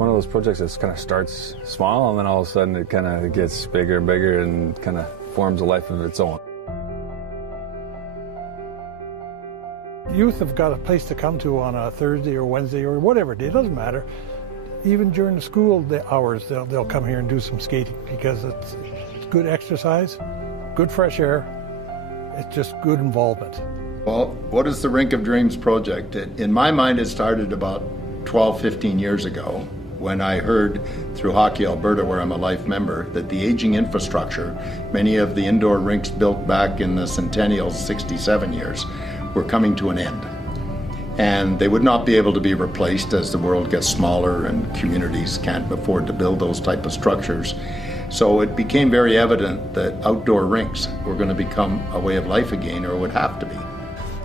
one of those projects that kind of starts small and then all of a sudden it kind of gets bigger and bigger and kind of forms a life of its own. Youth have got a place to come to on a Thursday or Wednesday or whatever day, it doesn't matter. Even during the school hours, they'll come here and do some skating because it's good exercise, good fresh air, it's just good involvement. Well, what is the Rink of Dreams project? In my mind, it started about 12, 15 years ago when I heard through Hockey Alberta, where I'm a life member, that the aging infrastructure, many of the indoor rinks built back in the Centennial's 67 years, were coming to an end. And they would not be able to be replaced as the world gets smaller and communities can't afford to build those type of structures. So it became very evident that outdoor rinks were going to become a way of life again, or would have to be.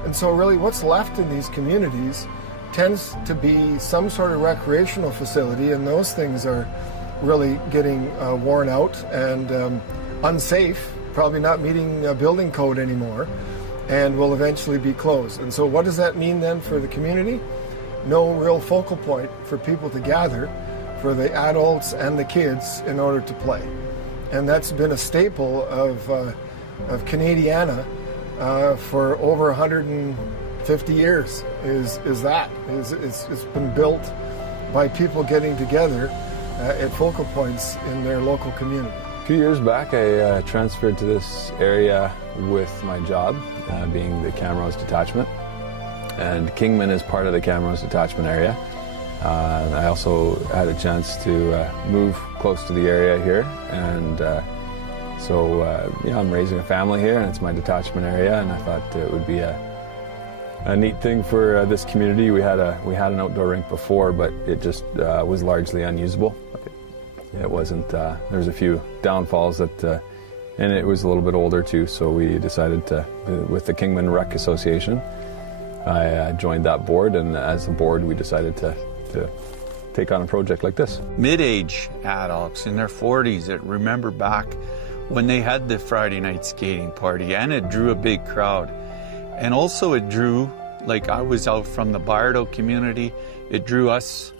And so really what's left in these communities tends to be some sort of recreational facility, and those things are really getting worn out and unsafe, probably not meeting building code anymore, and will eventually be closed. And so what does that mean then for the community? No real focal point for people to gather, for the adults and the kids in order to play. And that's been a staple of Canadiana for over 150 years, it's been built by people getting together at focal points in their local community. A few years back, I transferred to this area with my job, being the Camrose detachment. And Kingman is part of the Camrose detachment area. I also had a chance to move close to the area here, and so I'm raising a family here, and it's my detachment area, and I thought it would be a neat thing for this community. We had an outdoor rink before, but it just was largely unusable. It wasn't. There was a few downfalls that, and it was a little bit older too. So we decided to, with the Kingman Rec Association, I joined that board, and as a board, we decided to take on a project like this. Mid-age adults in their 40s that remember back when they had the Friday night skating party, and it drew a big crowd. And also it drew, like I was out from the Byardo community, it drew us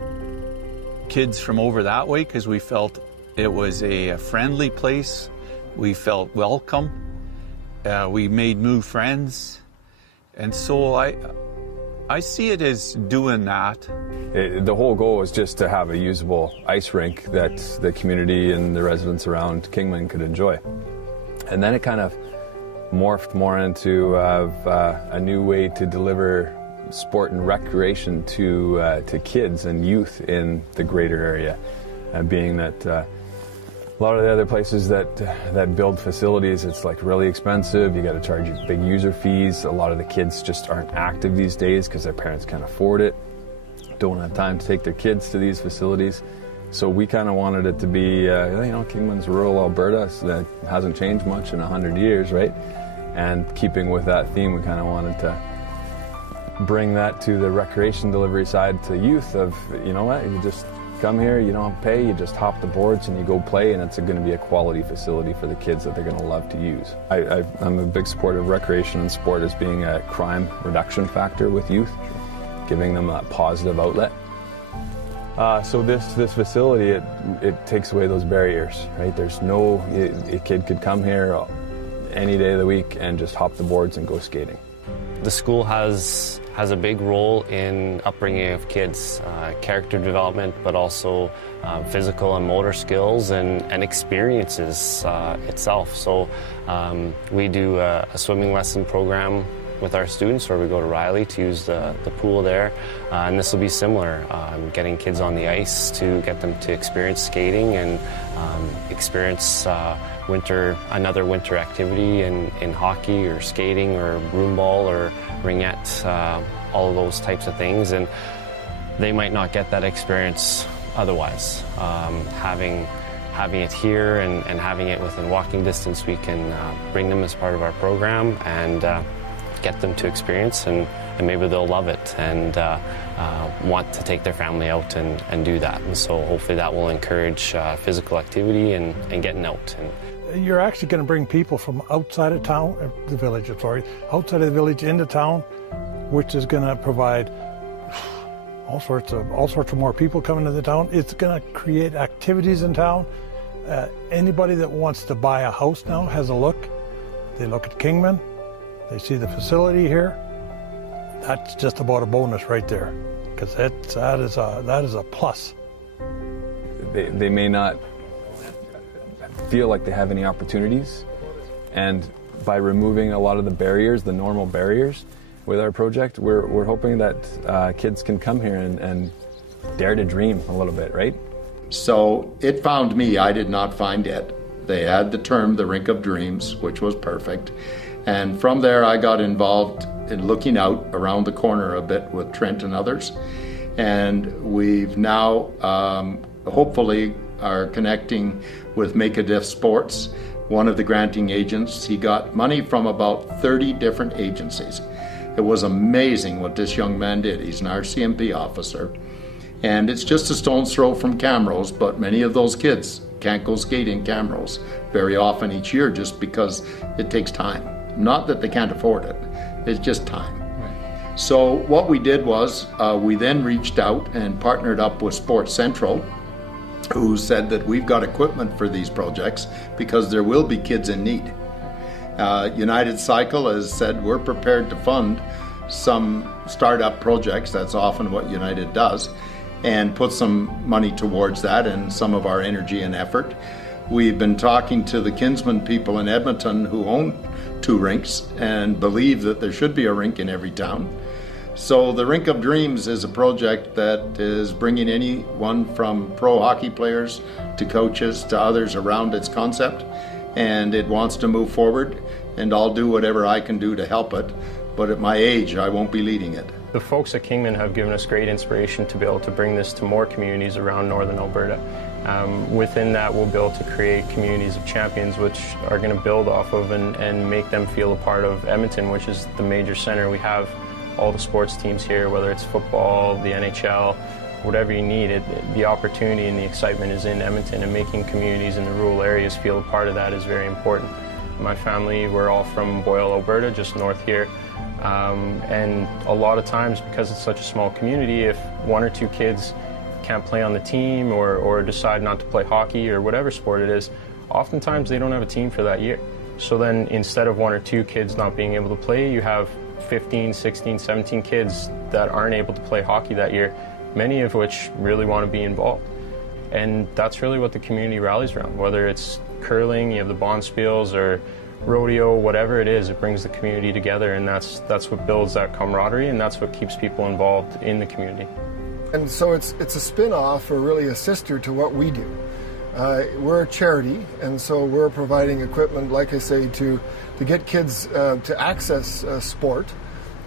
kids from over that way because we felt it was a friendly place. We felt welcome. We made new friends. And so I see it as doing that. The whole goal was just to have a usable ice rink that the community and the residents around Kingman could enjoy. And then it kind of morphed more into a new way to deliver sport and recreation to kids and youth in the greater area. Being that a lot of the other places that build facilities, it's like really expensive. You got to charge big user fees. A lot of the kids just aren't active these days because their parents can't afford it, don't have time to take their kids to these facilities. So we kind of wanted it to be, Kingman's rural Alberta, so that hasn't changed much in 100 years, right? And keeping with that theme, we kind of wanted to bring that to the recreation delivery side to youth of, you know what, you just come here, you don't pay, you just hop the boards and you go play, and it's going to be a quality facility for the kids that they're going to love to use. I'm a big supporter of recreation and sport as being a crime reduction factor with youth, giving them a positive outlet. So this facility, it takes away those barriers, right? There's a kid could come here any day of the week and just hop the boards and go skating. The school has a big role in upbringing of kids, character development, but also physical and motor skills and experiences itself. So we do a swimming lesson program with our students, where we go to Riley to use the pool there, and this will be similar, getting kids on the ice to get them to experience skating and experience another winter activity in hockey or skating or broomball or ringette, all of those types of things, and they might not get that experience otherwise. Having it here and having it within walking distance, we can bring them as part of our program and get them to experience, and maybe they'll love it and want to take their family out and do that. And so hopefully that will encourage physical activity and getting out. And you're actually going to bring people from outside of town, outside of the village into town, which is going to provide all sorts of more people coming to the town. It's going to create activities in town. Anybody that wants to buy a house now has a look. They look at Kingman, they see the facility here. That's just about a bonus right there, because that is a plus. They may not feel like they have any opportunities, and by removing a lot of the barriers, the normal barriers, with our project, we're hoping that kids can come here and dare to dream a little bit, right? So it found me, I did not find it. They had the term, the Rink of Dreams, which was perfect. And from there I got involved in looking out around the corner a bit with Trent and others. And we've now hopefully are connecting with Make a Diff Sports, one of the granting agents. He got money from about 30 different agencies. It was amazing what this young man did. He's an RCMP officer, and it's just a stone's throw from Camrose, but many of those kids can't go skating Camrose very often each year just because it takes time. Not that they can't afford it, it's just time. Right. So what we did was we then reached out and partnered up with Sports Central, who said that we've got equipment for these projects because there will be kids in need. United Cycle has said we're prepared to fund some startup projects, that's often what United does, and put some money towards that and some of our energy and effort. We've been talking to the Kinsman people in Edmonton who own 2 rinks and believe that there should be a rink in every town. So the Rink of Dreams is a project that is bringing anyone from pro hockey players to coaches to others around its concept, and it wants to move forward, and I'll do whatever I can do to help it, but at my age I won't be leading it. The folks at Kingman have given us great inspiration to be able to bring this to more communities around northern Alberta. Within that, we'll be able to create communities of champions which are going to build off of and make them feel a part of Edmonton, which is the major center. We have all the sports teams here, whether it's football, the NHL, whatever you need. The opportunity and the excitement is in Edmonton, and making communities in the rural areas feel a part of that is very important. My family, we're all from Boyle, Alberta, just north here. And a lot of times, because it's such a small community, if 1 or 2 kids can't play on the team or decide not to play hockey or whatever sport it is, oftentimes they don't have a team for that year. So then instead of 1 or 2 kids not being able to play, you have 15, 16, 17 kids that aren't able to play hockey that year, many of which really want to be involved. And that's really what the community rallies around, whether it's curling, you have the bonspiels, or rodeo, whatever it is, it brings the community together, and that's what builds that camaraderie, and that's what keeps people involved in the community. And so it's a spin-off, or really a sister to what we do. We're a charity, and so we're providing equipment, like I say, to get kids to access sport,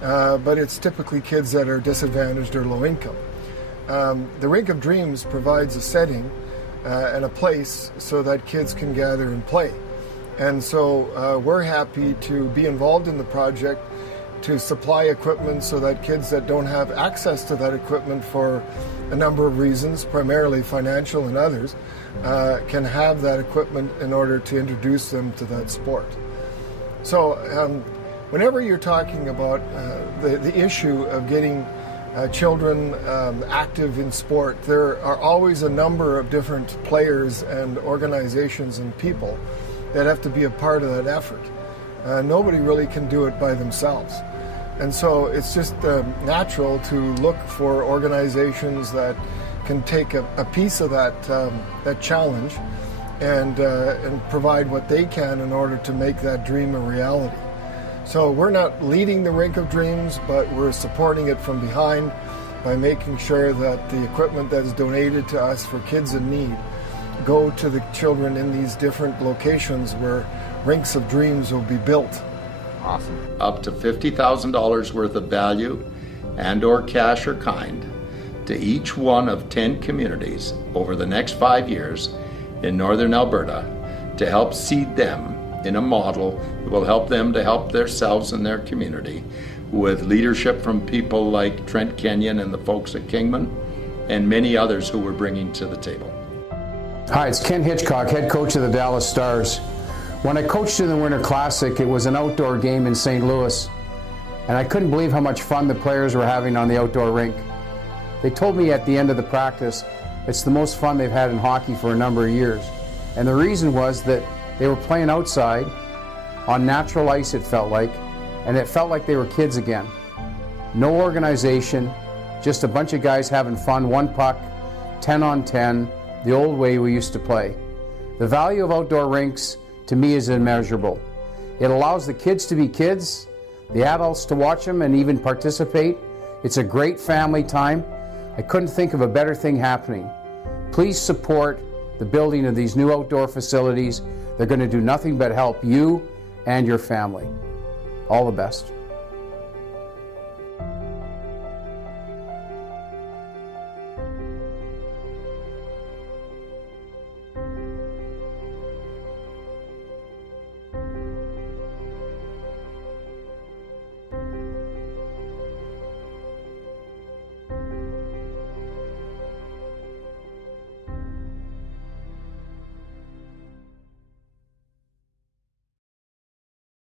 but it's typically kids that are disadvantaged or low income. The Rink of Dreams provides a setting and a place so that kids can gather and play. And so we're happy to be involved in the project to supply equipment so that kids that don't have access to that equipment for a number of reasons, primarily financial and others, can have that equipment in order to introduce them to that sport. So whenever you're talking about the issue of getting children active in sport, there are always a number of different players and organizations and people that have to be a part of that effort. Nobody really can do it by themselves. And so it's just natural to look for organizations that can take a piece of that challenge and provide what they can in order to make that dream a reality. So we're not leading the Rink of Dreams, but we're supporting it from behind by making sure that the equipment that is donated to us for kids in need go to the children in these different locations where Rinks of Dreams will be built. Awesome. Up to $50,000 worth of value and or cash or kind to each one of 10 communities over the next 5 years in northern Alberta to help seed them in a model that will help them to help themselves and their community, with leadership from people like Trent Kenyon and the folks at Kingman and many others who we're bringing to the table. Hi, it's Ken Hitchcock, head coach of the Dallas Stars. When I coached in the Winter Classic, it was an outdoor game in St. Louis, and I couldn't believe how much fun the players were having on the outdoor rink. They told me at the end of the practice it's the most fun they've had in hockey for a number of years. And the reason was that they were playing outside on natural ice, it felt like, and it felt like they were kids again. No organization, just a bunch of guys having fun, one puck, 10 on 10, the old way we used to play. The value of outdoor rinks, to me, is immeasurable. It allows the kids to be kids, the adults to watch them and even participate. It's a great family time. I couldn't think of a better thing happening. Please support the building of these new outdoor facilities. They're going to do nothing but help you and your family. All the best.